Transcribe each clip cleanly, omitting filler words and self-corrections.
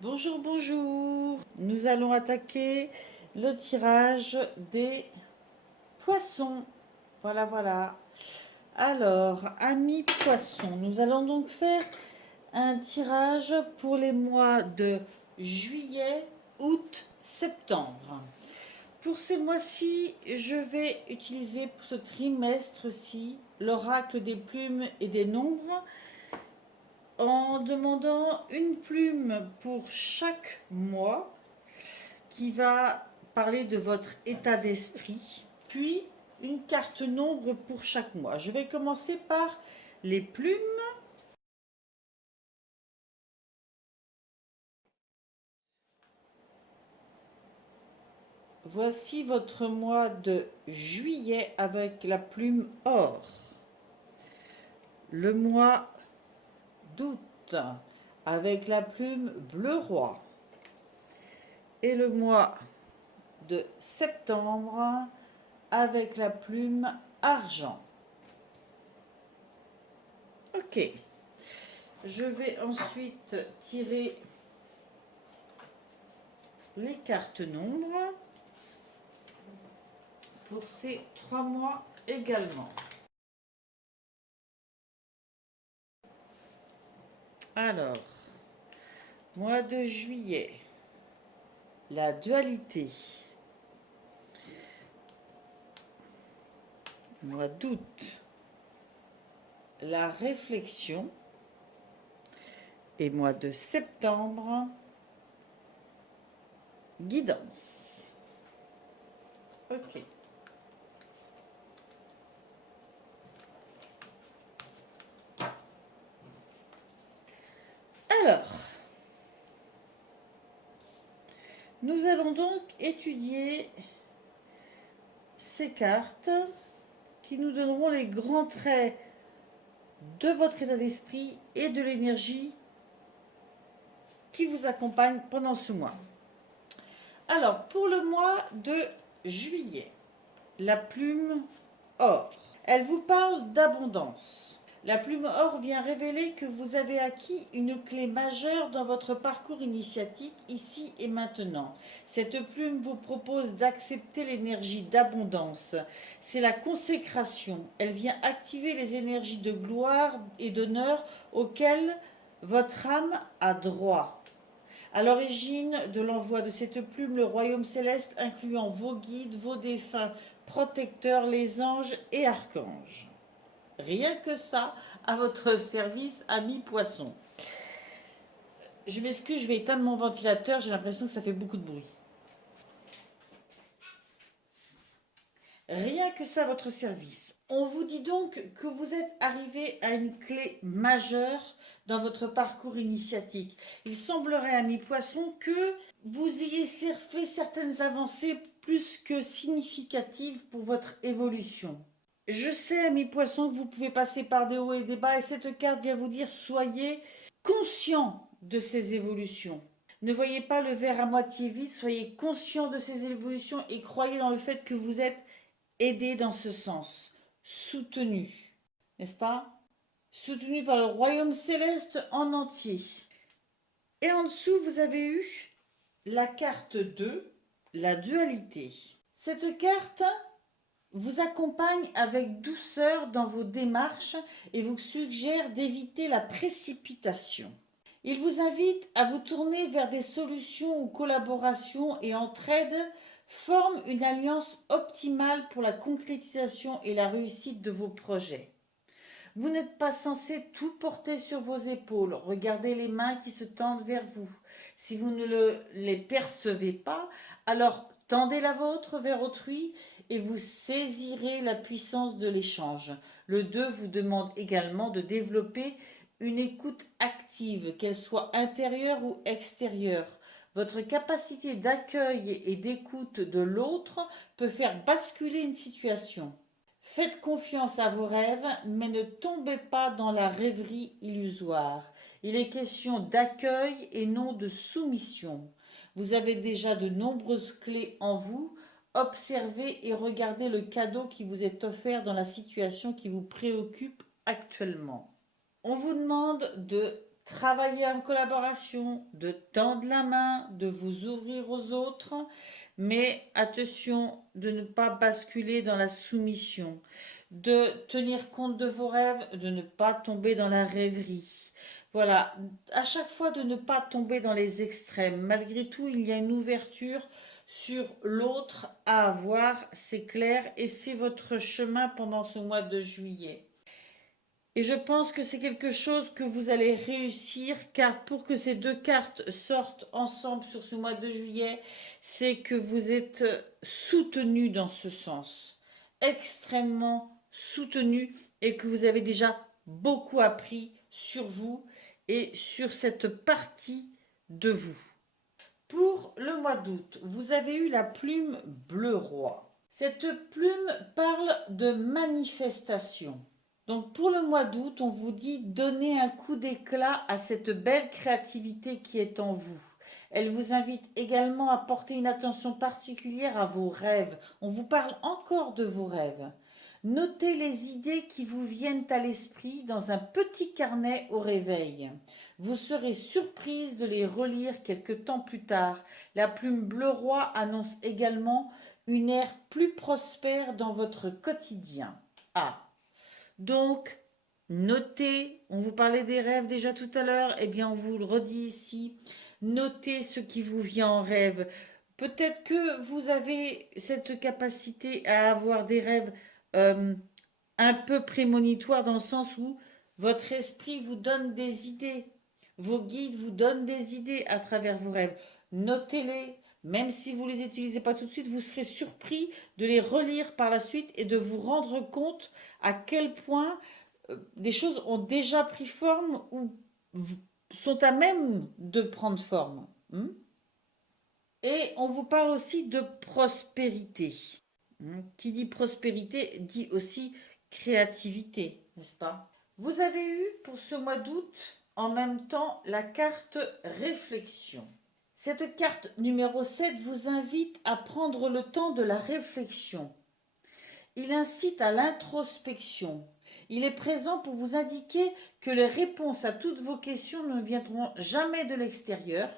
Bonjour, bonjour. Nous allons attaquer le tirage des poissons. Voilà, voilà. Alors, amis poissons, nous allons donc faire un tirage pour les mois de juillet, août, septembre. Pour ces mois-ci, je vais utiliser pour ce trimestre-ci l'oracle des plumes et des nombres en demandant une plume pour chaque mois qui va parler de votre état d'esprit, puis une carte nombre pour chaque mois. Je vais commencer par les plumes. Voici votre mois de juillet avec la plume or. Le mois d'août avec la plume bleu roi. Et le mois de septembre avec la plume argent. Ok. Je vais ensuite tirer les cartes nombres pour ces 3 mois également. Alors, mois de juillet, la dualité. Mois d'août, la réflexion. Et mois de septembre, guidance. Ok. Alors, nous allons donc étudier ces cartes qui nous donneront les grands traits de votre état d'esprit et de l'énergie qui vous accompagne pendant ce mois. Alors, pour le mois de juillet, la plume or. Elle vous parle d'abondance. La plume or vient révéler que vous avez acquis une clé majeure dans votre parcours initiatique ici et maintenant. Cette plume vous propose d'accepter l'énergie d'abondance. C'est la consécration. Elle vient activer les énergies de gloire et d'honneur auxquelles votre âme a droit. À l'origine de l'envoi de cette plume, le royaume céleste incluant vos guides, vos défunts protecteurs, les anges et archanges. Rien que ça, à votre service, ami poisson. Je m'excuse, je vais éteindre mon ventilateur, j'ai l'impression que ça fait beaucoup de bruit. Rien que ça à votre service. On vous dit donc que vous êtes arrivé à une clé majeure dans votre parcours initiatique. Il semblerait, ami poisson, que vous ayez fait certaines avancées plus que significatives pour votre évolution. Je sais, ami poisson, que vous pouvez passer par des hauts et des bas, et cette carte vient vous dire soyez conscient de ces évolutions. Ne voyez pas le verre à moitié vide, soyez conscient de ces évolutions et croyez dans le fait que vous êtes aidé dans ce sens, soutenu, n'est-ce pas? Soutenu par le royaume céleste en entier. Et en dessous, vous avez eu la carte 2, la dualité. Cette carte vous accompagne avec douceur dans vos démarches et vous suggère d'éviter la précipitation. Il vous invite à vous tourner vers des solutions où collaboration et entraide forment une alliance optimale pour la concrétisation et la réussite de vos projets. Vous n'êtes pas censé tout porter sur vos épaules. Regardez les mains qui se tendent vers vous. Si vous ne les percevez pas, alors tendez la vôtre vers autrui et vous saisirez la puissance de l'échange. Le 2 vous demande également de développer une écoute active, qu'elle soit intérieure ou extérieure. Votre capacité d'accueil et d'écoute de l'autre peut faire basculer une situation. Faites confiance à vos rêves, mais ne tombez pas dans la rêverie illusoire. Il est question d'accueil et non de soumission. Vous avez déjà de nombreuses clés en vous. Observez et regardez le cadeau qui vous est offert dans la situation qui vous préoccupe actuellement. On vous demande de travailler en collaboration, de tendre la main, de vous ouvrir aux autres, mais attention de ne pas basculer dans la soumission, de tenir compte de vos rêves, de ne pas tomber dans la rêverie. Voilà, à chaque fois de ne pas tomber dans les extrêmes. Malgré tout, il y a une ouverture sur l'autre à avoir, c'est clair, et c'est votre chemin pendant ce mois de juillet. Et je pense que c'est quelque chose que vous allez réussir, car pour que ces deux cartes sortent ensemble sur ce mois de juillet, c'est que vous êtes soutenu dans ce sens, extrêmement soutenu, et que vous avez déjà beaucoup appris sur vous et sur cette partie de vous. Pour le mois d'août, vous avez eu la plume bleu roi. Cette plume parle de manifestation. Donc pour le mois d'août, on vous dit donnez un coup d'éclat à cette belle créativité qui est en vous. Elle vous invite également à porter une attention particulière à vos rêves. On vous parle encore de vos rêves. Notez les idées qui vous viennent à l'esprit dans un petit carnet au réveil. Vous serez surprise de les relire quelque temps plus tard. La plume bleu roi annonce également une ère plus prospère dans votre quotidien. Ah, donc, notez, on vous parlait des rêves déjà tout à l'heure, eh bien on vous le redit ici, notez ce qui vous vient en rêve. Peut-être que vous avez cette capacité à avoir des rêves un peu prémonitoires dans le sens où votre esprit vous donne des idées, vos guides vous donnent des idées à travers vos rêves. Notez-les, même si vous ne les utilisez pas tout de suite, vous serez surpris de les relire par la suite et de vous rendre compte à quel point des choses ont déjà pris forme ou sont à même de prendre forme. Et on vous parle aussi de prospérité. Qui dit prospérité dit aussi créativité, n'est-ce pas? Vous avez eu pour ce mois d'août en même temps la carte réflexion. Cette carte numéro 7 vous invite à prendre le temps de la réflexion. Il incite à l'introspection. Il est présent pour vous indiquer que les réponses à toutes vos questions ne viendront jamais de l'extérieur,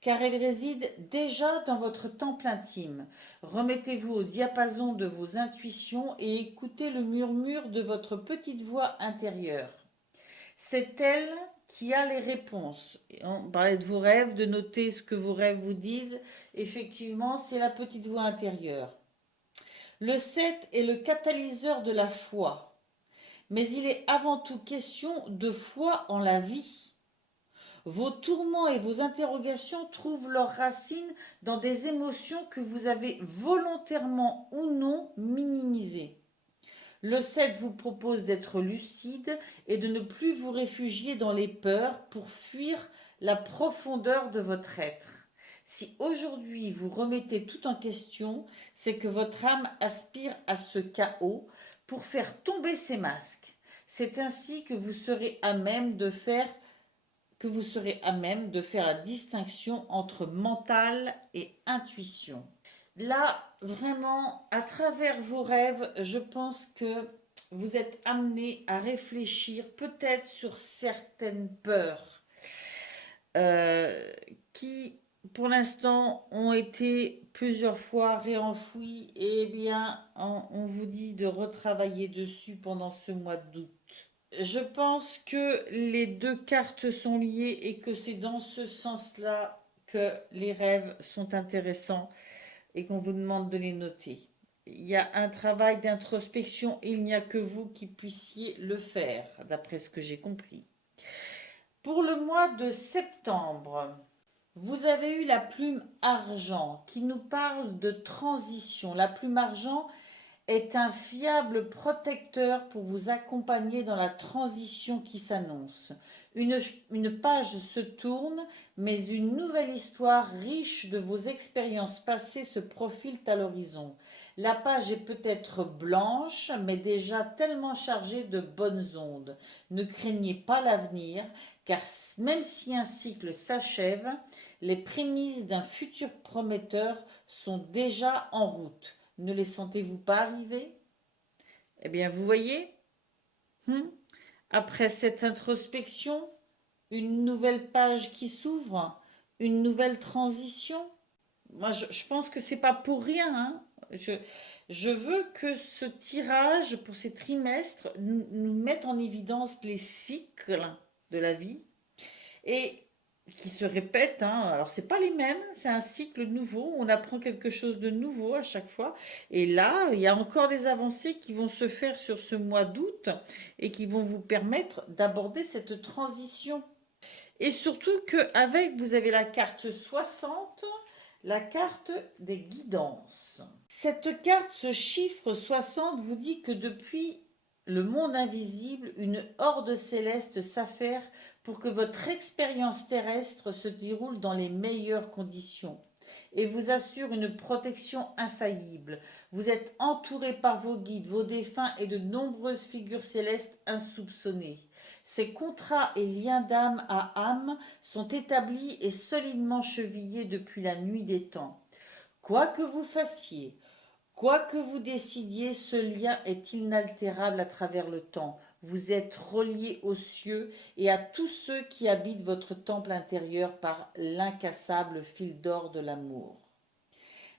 car elles résident déjà dans votre temple intime. Remettez-vous au diapason de vos intuitions et écoutez le murmure de votre petite voix intérieure. C'est elle qui a les réponses. On parlait de vos rêves, de noter ce que vos rêves vous disent. Effectivement, c'est la petite voix intérieure. Le 7 est le catalyseur de la foi, mais il est avant tout question de foi en la vie. Vos tourments et vos interrogations trouvent leurs racines dans des émotions que vous avez volontairement ou non minimisées. Le 7 vous propose d'être lucide et de ne plus vous réfugier dans les peurs pour fuir la profondeur de votre être. Si aujourd'hui vous remettez tout en question, c'est que votre âme aspire à ce chaos pour faire tomber ses masques. C'est ainsi que vous serez à même de faire la distinction entre mental et intuition. Là, vraiment, à travers vos rêves, je pense que vous êtes amené à réfléchir peut-être sur certaines peurs qui, pour l'instant, ont été plusieurs fois réenfouies. Et eh bien, on vous dit de retravailler dessus pendant ce mois d'août. Je pense que les deux cartes sont liées et que c'est dans ce sens-là que les rêves sont intéressants et qu'on vous demande de les noter. Il y a un travail d'introspection et il n'y a que vous qui puissiez le faire, d'après ce que j'ai compris. Pour le mois de septembre, vous avez eu la plume argent qui nous parle de transition. La plume argent est un fiable protecteur pour vous accompagner dans la transition qui s'annonce. Une page se tourne, mais une nouvelle histoire riche de vos expériences passées se profile à l'horizon. La page est peut-être blanche, mais déjà tellement chargée de bonnes ondes. Ne craignez pas l'avenir, car même si un cycle s'achève, les prémices d'un futur prometteur sont déjà en route. Ne les sentez-vous pas arriver? Eh bien, vous voyez, après cette introspection, une nouvelle page qui s'ouvre, une nouvelle transition. Moi, je pense que c'est pas pour rien, hein. Je veux que ce tirage pour ces trimestres nous mette en évidence les cycles de la vie et qui se répètent, hein. Alors, c'est pas les mêmes, c'est un cycle nouveau. On apprend quelque chose de nouveau à chaque fois. Et là, il y a encore des avancées qui vont se faire sur ce mois d'août et qui vont vous permettre d'aborder cette transition. Et surtout qu'avec, vous avez la carte 60, la carte des guidances. Cette carte, ce chiffre 60, vous dit que depuis le monde invisible, une horde céleste s'affaire pour que votre expérience terrestre se déroule dans les meilleures conditions et vous assure une protection infaillible. Vous êtes entouré par vos guides, vos défunts et de nombreuses figures célestes insoupçonnées. Ces contrats et liens d'âme à âme sont établis et solidement chevillés depuis la nuit des temps. Quoi que vous fassiez, quoi que vous décidiez, ce lien est inaltérable à travers le temps. Vous êtes reliés aux cieux et à tous ceux qui habitent votre temple intérieur par l'incassable fil d'or de l'amour.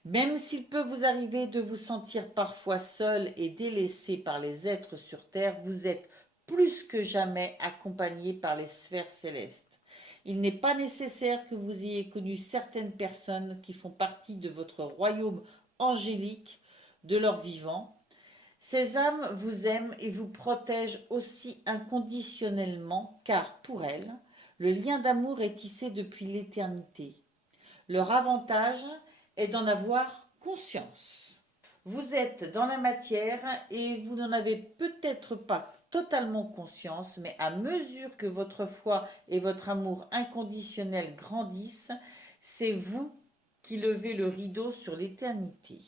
Même s'il peut vous arriver de vous sentir parfois seul et délaissé par les êtres sur terre, vous êtes plus que jamais accompagné par les sphères célestes. Il n'est pas nécessaire que vous ayez connu certaines personnes qui font partie de votre royaume angélique de leur vivant. Ces âmes vous aiment et vous protègent aussi inconditionnellement, car pour elles, le lien d'amour est tissé depuis l'éternité. Leur avantage est d'en avoir conscience. Vous êtes dans la matière et vous n'en avez peut-être pas totalement conscience, mais à mesure que votre foi et votre amour inconditionnel grandissent, c'est vous qui levez le rideau sur l'éternité.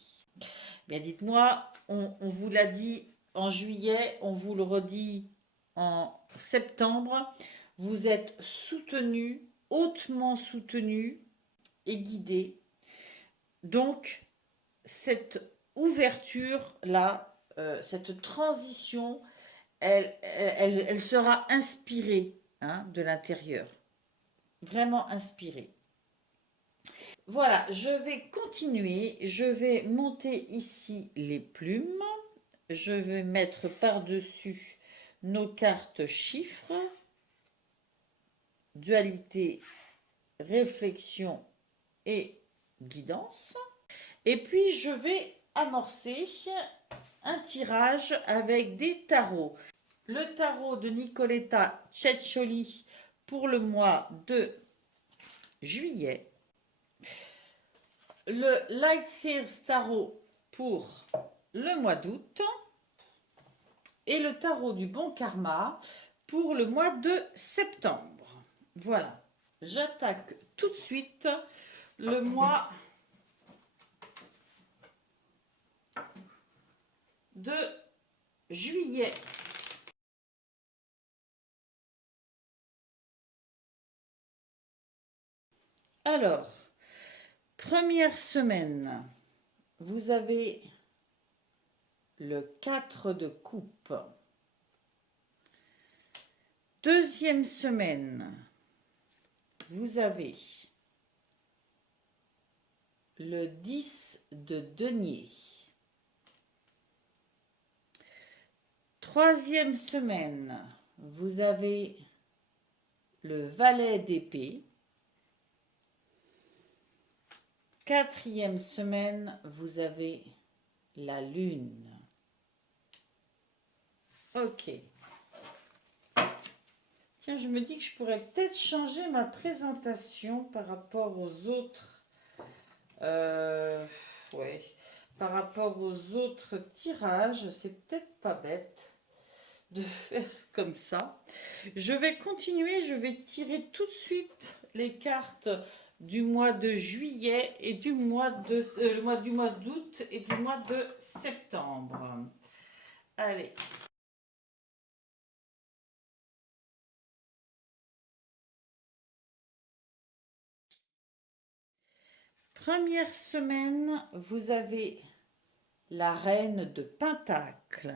Bien, dites-moi, on vous l'a dit en juillet, on vous le redit en septembre, vous êtes soutenu, hautement soutenu et guidé. Donc, cette ouverture-là, cette transition, elle sera inspirée, hein, de l'intérieur. Vraiment inspirée. Voilà, je vais continuer. Je vais monter ici les plumes. Je vais mettre par-dessus nos cartes chiffres. Dualité, réflexion et guidance. Et puis, je vais amorcer un tirage avec des tarots. Le tarot de Nicoletta Ceccioli pour le mois de juillet. Le Light Sears Tarot pour le mois d'août. Et le tarot du bon karma pour le mois de septembre. Voilà, j'attaque tout de suite le mois de juillet. Alors, première semaine, vous avez le 4 de coupe. Deuxième semaine, vous avez le 10 de denier. Troisième semaine, vous avez le valet d'épée. Quatrième semaine, vous avez la lune. Ok. Tiens, je me dis que je pourrais peut-être changer ma présentation par rapport aux autres. Ouais. Par rapport aux autres tirages, c'est peut-être pas bête de faire comme ça. Je vais continuer, je vais tirer tout de suite les cartes du mois de juillet et du mois d'août et du mois de septembre. Allez. Première semaine, vous avez la reine de Pentacle.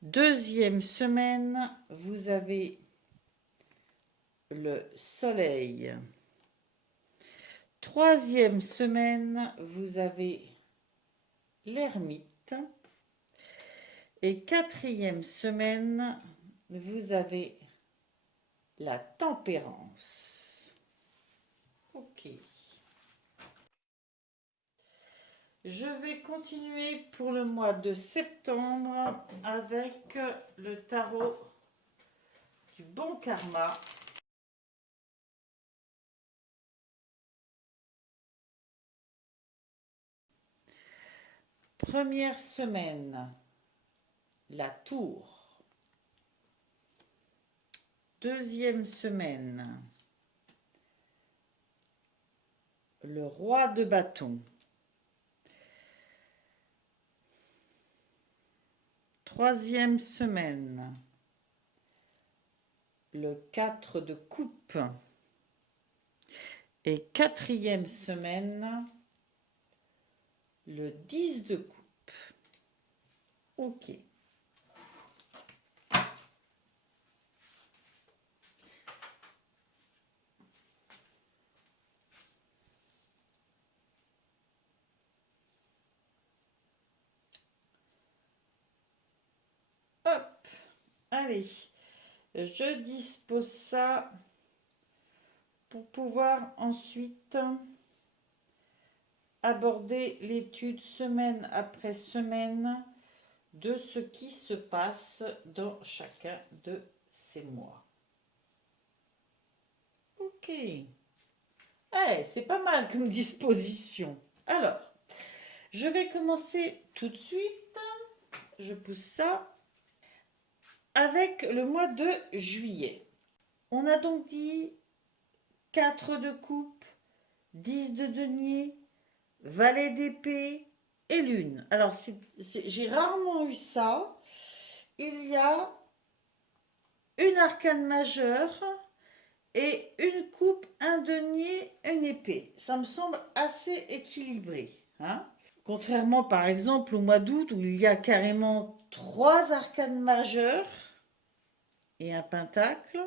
Deuxième semaine, vous avez le soleil. Troisième semaine, vous avez l'ermite. Et quatrième semaine, vous avez la tempérance. Ok. Je vais continuer pour le mois de septembre avec le tarot du bon karma. Première semaine, la tour. Deuxième semaine, le roi de bâton. Troisième semaine, le 4 de coupe. Et quatrième semaine, le 10 de coupe. Ok. Hop. Allez. Je dispose ça pour pouvoir ensuite aborder l'étude semaine après semaine de ce qui se passe dans chacun de ces mois. Ok. C'est pas mal comme disposition. Alors, je vais commencer tout de suite. Je pousse ça avec le mois de juillet. On a donc dit 4 de coupe, 10 de denier, valet d'épée et lune. Alors, j'ai rarement eu ça. Il y a une arcane majeure et une coupe, un denier, une épée. Ça me semble assez équilibré. Hein, contrairement par exemple au mois d'août où il y a carrément 3 arcanes majeures et un pentacle.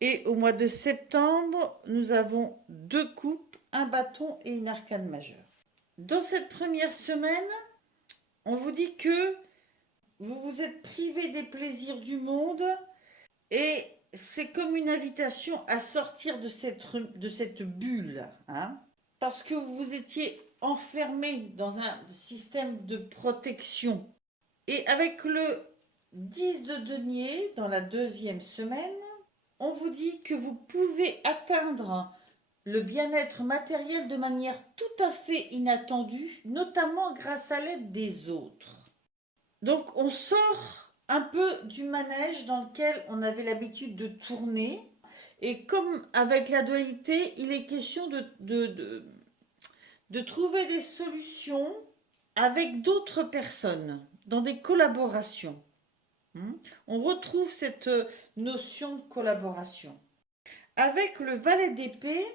Et au mois de septembre, nous avons 2 coupes, un bâton et une arcane majeure. Dans cette première semaine, on vous dit que vous vous êtes privé des plaisirs du monde et c'est comme une invitation à sortir de cette bulle. Hein, parce que vous étiez enfermé dans un système de protection. Et avec le 10 de denier, dans la deuxième semaine, on vous dit que vous pouvez atteindre le bien-être matériel de manière tout à fait inattendue, notamment grâce à l'aide des autres. Donc on sort un peu du manège dans lequel on avait l'habitude de tourner. Et comme avec la dualité, il est question de trouver des solutions avec d'autres personnes, dans des collaborations. On retrouve cette notion de collaboration. Avec le valet d'épée,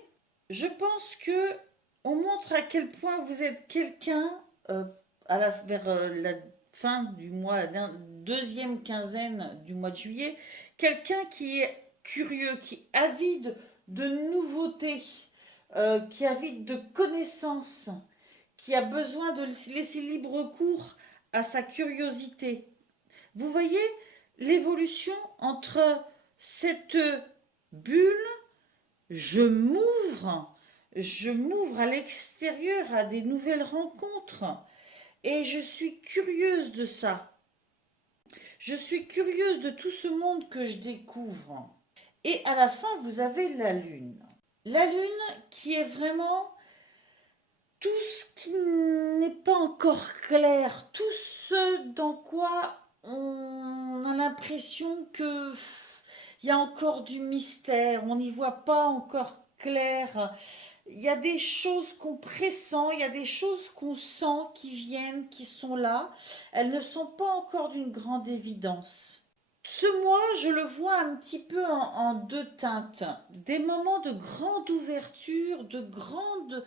je pense que on montre à quel point vous êtes quelqu'un vers la fin du mois, la deuxième quinzaine du mois de juillet, quelqu'un qui est curieux, qui est avide de nouveautés, qui est avide de connaissances, qui a besoin de laisser libre cours à sa curiosité. Vous voyez l'évolution entre cette bulle, je m'ouvre à l'extérieur à des nouvelles rencontres et je suis curieuse de ça. Je suis curieuse de tout ce monde que je découvre. Et à la fin, vous avez la lune. La lune qui est vraiment tout ce qui n'est pas encore clair, tout ce dans quoi on a l'impression que il y a encore du mystère, on n'y voit pas encore clair. Il y a des choses qu'on pressent, il y a des choses qu'on sent qui viennent, qui sont là. Elles ne sont pas encore d'une grande évidence. Ce mois, je le vois un petit peu en deux teintes. Des moments de grande ouverture, de grande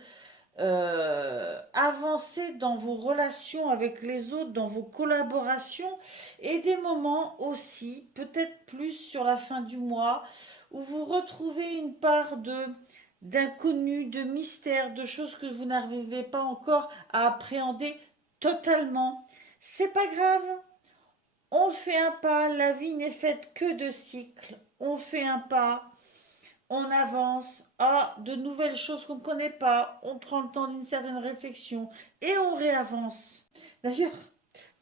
avancer dans vos relations avec les autres, dans vos collaborations, et des moments aussi, peut-être plus sur la fin du mois, où vous retrouvez une part d'inconnu, de mystère, de choses que vous n'arrivez pas encore à appréhender totalement. C'est pas grave, on fait un pas, la vie n'est faite que de cycles, on fait un pas, on avance à de nouvelles choses qu'on ne connaît pas, on prend le temps d'une certaine réflexion et on réavance. D'ailleurs,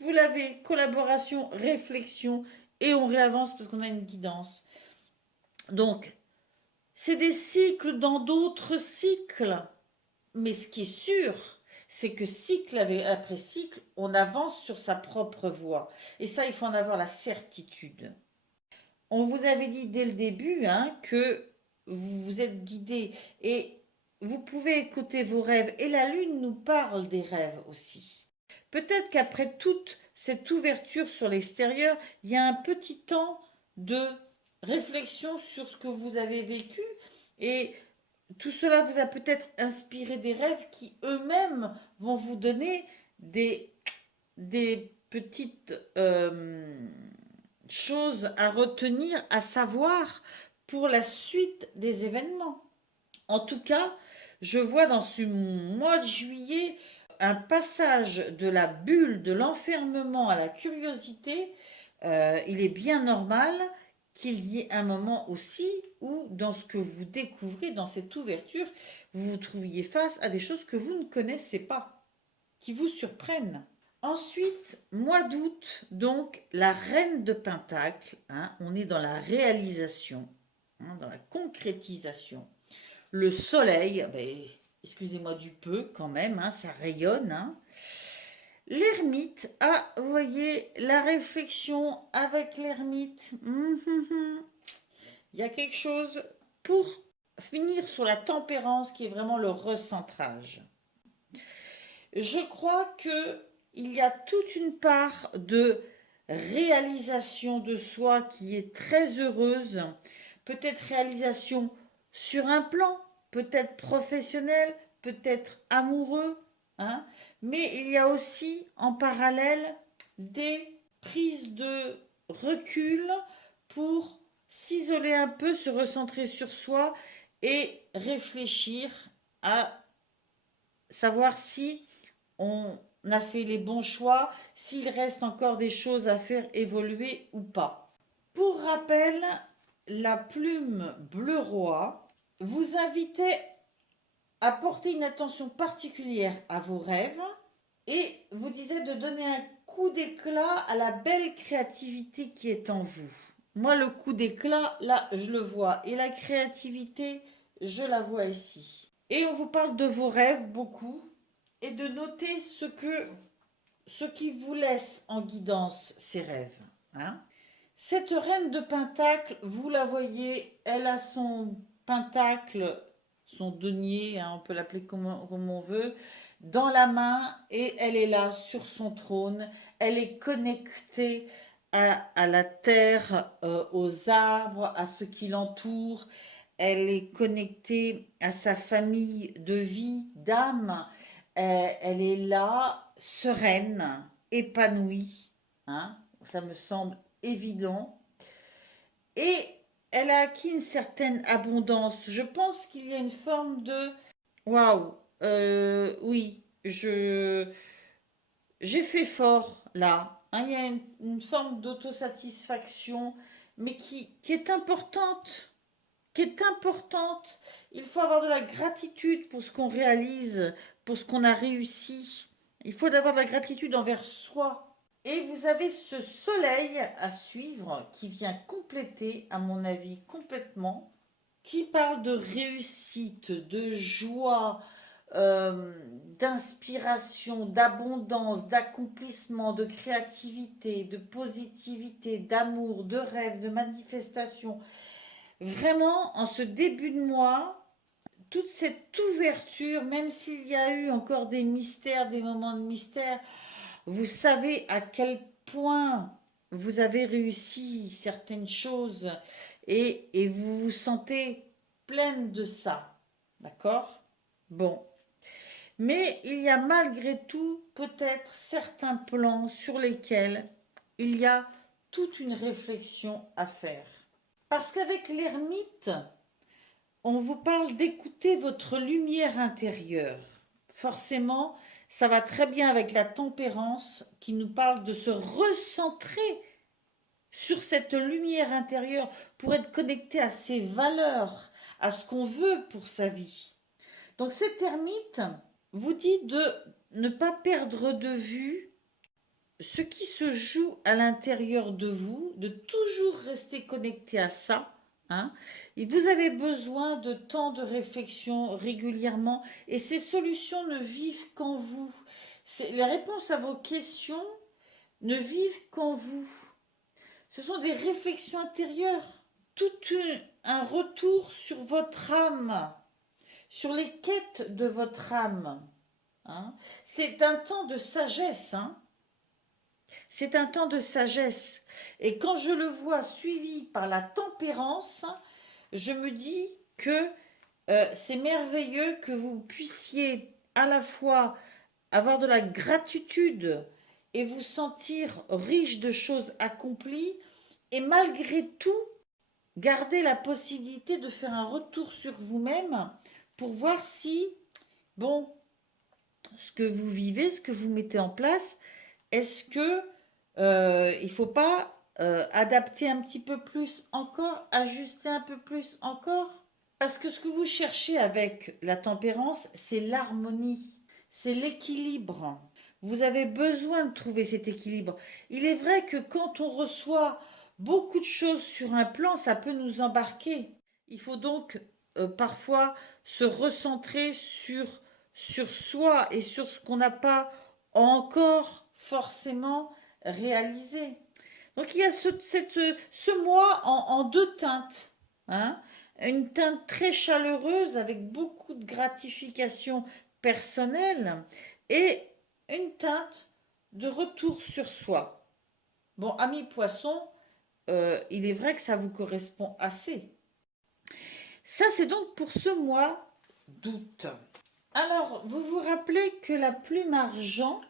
vous l'avez, collaboration, réflexion et on réavance parce qu'on a une guidance. Donc, c'est des cycles dans d'autres cycles. Mais ce qui est sûr, c'est que cycle après cycle, on avance sur sa propre voie. Et ça, il faut en avoir la certitude. On vous avait dit dès le début que vous vous êtes guidé et vous pouvez écouter vos rêves. Et la Lune nous parle des rêves aussi. Peut-être qu'après toute cette ouverture sur l'extérieur, il y a un petit temps de réflexion sur ce que vous avez vécu et tout cela vous a peut-être inspiré des rêves qui eux-mêmes vont vous donner des petites choses à retenir, à savoir pour la suite des événements. En tout cas, je vois dans ce mois de juillet un passage de la bulle de l'enfermement à la curiosité. Il est bien normal qu'il y ait un moment aussi où, dans ce que vous découvrez, dans cette ouverture, vous vous trouviez face à des choses que vous ne connaissez pas, qui vous surprennent. Ensuite, mois d'août, donc la reine de Pentacle, on est dans la réalisation, dans la concrétisation. Le soleil, excusez-moi du peu quand même, ça rayonne. L'ermite, vous voyez, la réflexion avec l'ermite, il y a quelque chose pour finir sur la tempérance qui est vraiment le recentrage. Je crois que il y a toute une part de réalisation de soi qui est très heureuse, peut-être réalisation sur un plan, peut-être professionnel, peut-être amoureux, mais il y a aussi en parallèle des prises de recul pour s'isoler un peu, se recentrer sur soi et réfléchir à savoir si on a fait les bons choix, s'il reste encore des choses à faire évoluer ou pas. Pour rappel, la plume bleu roi vous invitait à porter une attention particulière à vos rêves et vous disait de donner un coup d'éclat à la belle créativité qui est en vous. Moi, le coup d'éclat, là, je le vois. Et la créativité, je la vois ici. Et on vous parle de vos rêves beaucoup et de noter ce qui vous laisse en guidance ces rêves. Cette reine de Pentacle, vous la voyez, elle a son pentacle, son denier, on peut l'appeler comme on veut, dans la main et elle est là sur son trône. Elle est connectée à la terre, aux arbres, à ce qui l'entoure. Elle est connectée à sa famille de vie, d'âme. Elle est là, sereine, épanouie. Ça me semble évident. Et elle a acquis une certaine abondance. Je pense qu'il y a une forme de waouh, oui, j'ai fait fort là. Il y a une forme d'autosatisfaction, mais qui est importante. Qui est importante. Il faut avoir de la gratitude pour ce qu'on réalise, pour ce qu'on a réussi. Il faut avoir de la gratitude envers soi. Et vous avez ce soleil à suivre qui vient compléter, à mon avis, complètement, qui parle de réussite, de joie, d'inspiration, d'abondance, d'accomplissement, de créativité, de positivité, d'amour, de rêve, de manifestation. Vraiment, en ce début de mois, toute cette ouverture, même s'il y a eu encore des mystères, des moments de mystère, vous savez à quel point vous avez réussi certaines choses et vous vous sentez pleine de ça. D'accord? Bon. Mais il y a malgré tout peut-être certains plans sur lesquels il y a toute une réflexion à faire. Parce qu'avec l'ermite, on vous parle d'écouter votre lumière intérieure. Forcément, ça va très bien avec la tempérance qui nous parle de se recentrer sur cette lumière intérieure pour être connecté à ses valeurs, à ce qu'on veut pour sa vie. Donc cet ermite vous dit de ne pas perdre de vue ce qui se joue à l'intérieur de vous, de toujours rester connecté à ça. Hein. Et vous avez besoin de temps de réflexion régulièrement et ces solutions ne vivent qu'en vous. Les réponses à vos questions ne vivent qu'en vous. Ce sont des réflexions intérieures, tout un retour sur votre âme, sur les quêtes de votre âme. Hein. C'est un temps de sagesse, hein. C'est un temps de sagesse. Et quand je le vois suivi par la tempérance, je me dis que c'est merveilleux que vous puissiez à la fois avoir de la gratitude et vous sentir riche de choses accomplies et malgré tout garder la possibilité de faire un retour sur vous-même pour voir si, bon, ce que vous vivez, ce que vous mettez en place, est-ce que il ne faut pas adapter un petit peu plus encore, ajuster un peu plus encore? Parce que ce que vous cherchez avec la tempérance, c'est l'harmonie, c'est l'équilibre. Vous avez besoin de trouver cet équilibre. Il est vrai que quand on reçoit beaucoup de choses sur un plan, ça peut nous embarquer. Il faut donc parfois se recentrer sur soi et sur ce qu'on n'a pas encore forcément réalisé. Donc il y a ce mois en deux teintes. Hein, une teinte très chaleureuse avec beaucoup de gratification personnelle et une teinte de retour sur soi. Bon, amis poissons, il est vrai que ça vous correspond assez. Ça, c'est donc pour ce mois d'août. Alors, vous vous rappelez que la plume argent,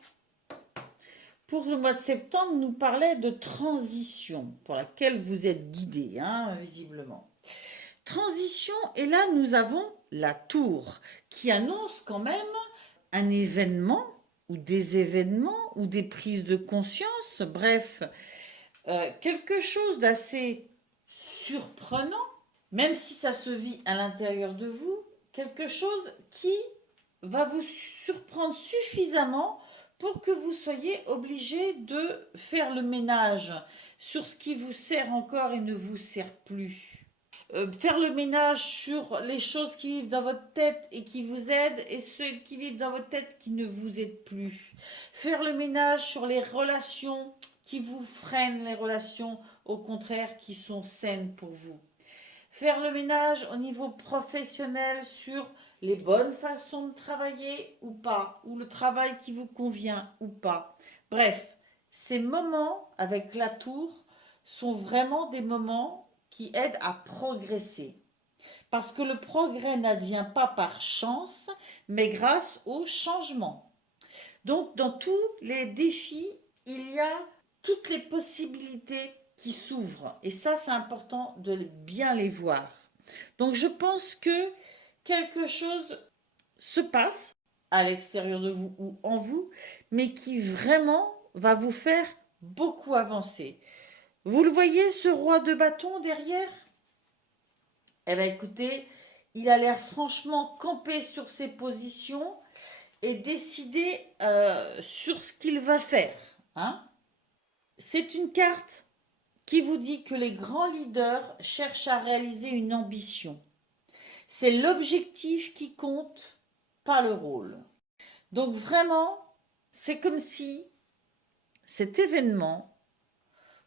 pour le mois de septembre, nous parlait de transition, pour laquelle vous êtes guidés, hein, visiblement. Transition, et là, nous avons la tour, qui annonce quand même un événement, ou des événements, ou des prises de conscience, bref, quelque chose d'assez surprenant, même si ça se vit à l'intérieur de vous, quelque chose qui va vous surprendre suffisamment pour que vous soyez obligé de faire le ménage sur ce qui vous sert encore et ne vous sert plus. Faire le ménage sur les choses qui vivent dans votre tête et qui vous aident et ceux qui vivent dans votre tête qui ne vous aident plus. Faire le ménage sur les relations qui vous freinent, les relations au contraire qui sont saines pour vous. Faire le ménage au niveau professionnel sur les bonnes façons de travailler ou pas, ou le travail qui vous convient ou pas. Bref, ces moments avec la tour sont vraiment des moments qui aident à progresser. Parce que le progrès n'advient pas par chance, mais grâce au changement. Donc, dans tous les défis, il y a toutes les possibilités qui s'ouvrent. Et ça, c'est important de bien les voir. Donc, je pense que quelque chose se passe à l'extérieur de vous ou en vous, mais qui vraiment va vous faire beaucoup avancer. Vous le voyez, ce roi de bâton derrière? Eh bien, écoutez, il a l'air franchement campé sur ses positions et décidé sur ce qu'il va faire. Hein. C'est une carte qui vous dit que les grands leaders cherchent à réaliser une ambition. C'est l'objectif qui compte, pas le rôle. Donc vraiment, c'est comme si cet événement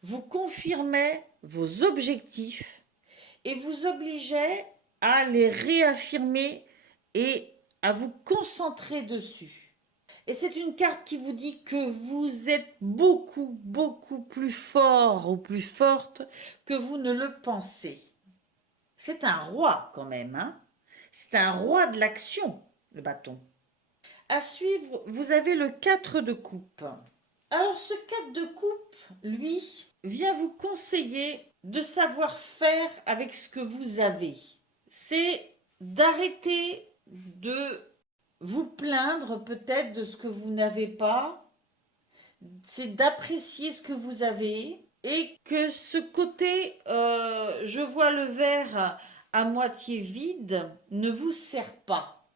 vous confirmait vos objectifs et vous obligeait à les réaffirmer et à vous concentrer dessus. Et c'est une carte qui vous dit que vous êtes beaucoup, beaucoup plus fort ou plus forte que vous ne le pensez. C'est un roi quand même, hein. C'est un roi de l'action, le bâton. À suivre, vous avez le 4 de coupe. Alors ce 4 de coupe, lui, vient vous conseiller de savoir faire avec ce que vous avez. C'est d'arrêter de vous plaindre peut-être de ce que vous n'avez pas. C'est d'apprécier ce que vous avez et que ce côté, je vois le verre à moitié vide, ne vous sert pas.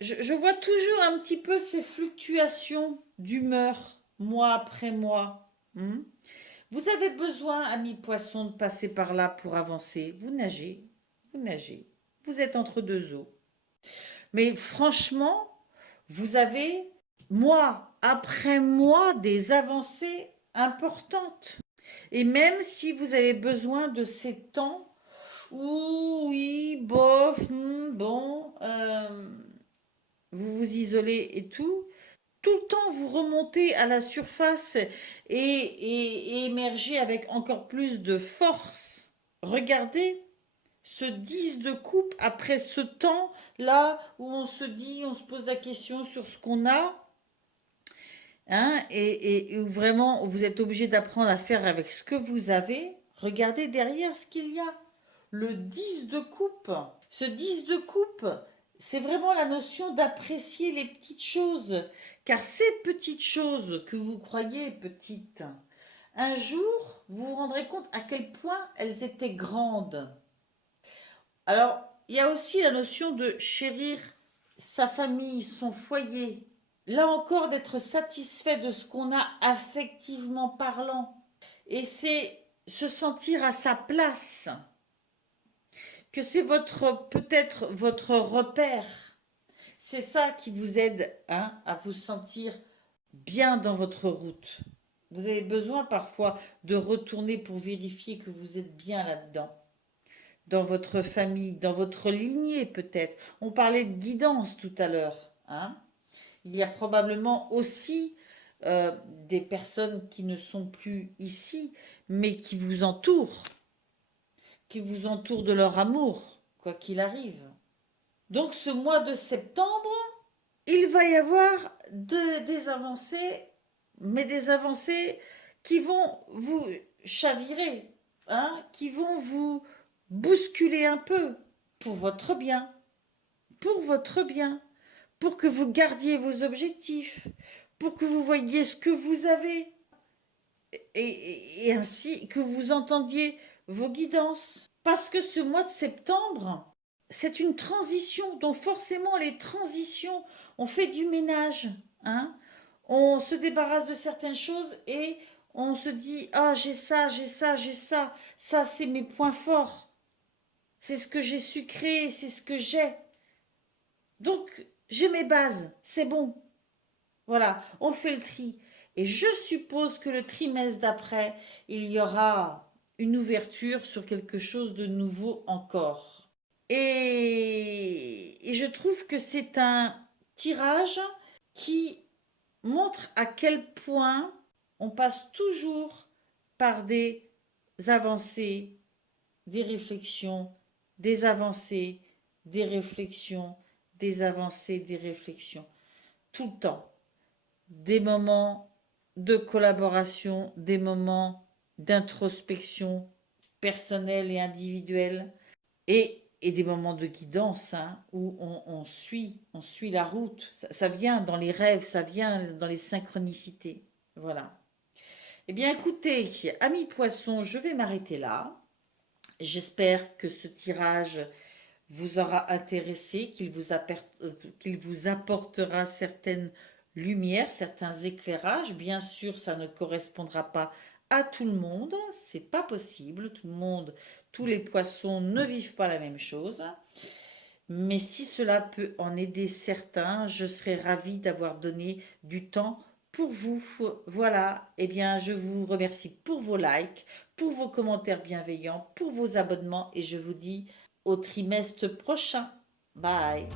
Je vois toujours un petit peu ces fluctuations d'humeur, mois après mois. Vous avez besoin, amis poissons, de passer par là pour avancer. Vous nagez, vous nagez. Vous êtes entre deux eaux. Mais franchement, vous avez, mois après mois, des avancées importantes. Et même si vous avez besoin de ces temps où, oui, bof, bon, vous vous isolez et tout le temps vous remontez à la surface et émergez avec encore plus de force. Regardez ce 10 de coupe après ce temps là où on se dit, on se pose la question sur ce qu'on a, hein, et où vraiment vous êtes obligé d'apprendre à faire avec ce que vous avez. Regardez derrière ce qu'il y a. Le 10 de coupe. Ce 10 de coupe, c'est vraiment la notion d'apprécier les petites choses. Car ces petites choses que vous croyez petites, un jour, vous vous rendrez compte à quel point elles étaient grandes. Alors, il y a aussi la notion de chérir sa famille, son foyer. Là encore, d'être satisfait de ce qu'on a affectivement parlant. Et c'est se sentir à sa place. Que c'est peut-être votre repère. C'est ça qui vous aide, hein, à vous sentir bien dans votre route. Vous avez besoin parfois de retourner pour vérifier que vous êtes bien là-dedans. Dans votre famille, dans votre lignée peut-être. On parlait de guidance tout à l'heure, hein. Il y a probablement aussi des personnes qui ne sont plus ici, mais qui vous entourent de leur amour, quoi qu'il arrive. Donc ce mois de septembre, il va y avoir des avancées, mais des avancées qui vont vous chavirer, hein, qui vont vous bousculer un peu pour votre bien, pour que vous gardiez vos objectifs, pour que vous voyiez ce que vous avez et ainsi que vous entendiez vos guidances. Parce que ce mois de septembre, c'est une transition, donc forcément les transitions, on fait du ménage, hein, on se débarrasse de certaines choses et on se dit, ah j'ai ça, ça c'est mes points forts, c'est ce que j'ai su créer, c'est ce que j'ai. Donc j'ai mes bases, c'est bon. Voilà, on fait le tri. Et je suppose que le trimestre d'après, il y aura une ouverture sur quelque chose de nouveau encore. Et je trouve que c'est un tirage qui montre à quel point on passe toujours par des avancées, des réflexions, des avancées, des réflexions, des avancées, des réflexions. Tout le temps. Des moments de collaboration, des moments d'introspection personnelle et individuelle, et des moments de guidance, hein, où on suit la route. Ça vient dans les rêves, ça vient dans les synchronicités. Voilà. Eh bien, écoutez, amis poissons, je vais m'arrêter là. J'espère que ce tirage vous aura intéressé, qu'il vous apportera certaines lumières, certains éclairages. Bien sûr, ça ne correspondra pas à tout le monde, c'est pas possible. Tout le monde, tous les poissons ne vivent pas la même chose. Mais si cela peut en aider certains, je serai ravie d'avoir donné du temps pour vous. Voilà, eh bien je vous remercie pour vos likes, pour vos commentaires bienveillants, pour vos abonnements et je vous dis au trimestre prochain. Bye.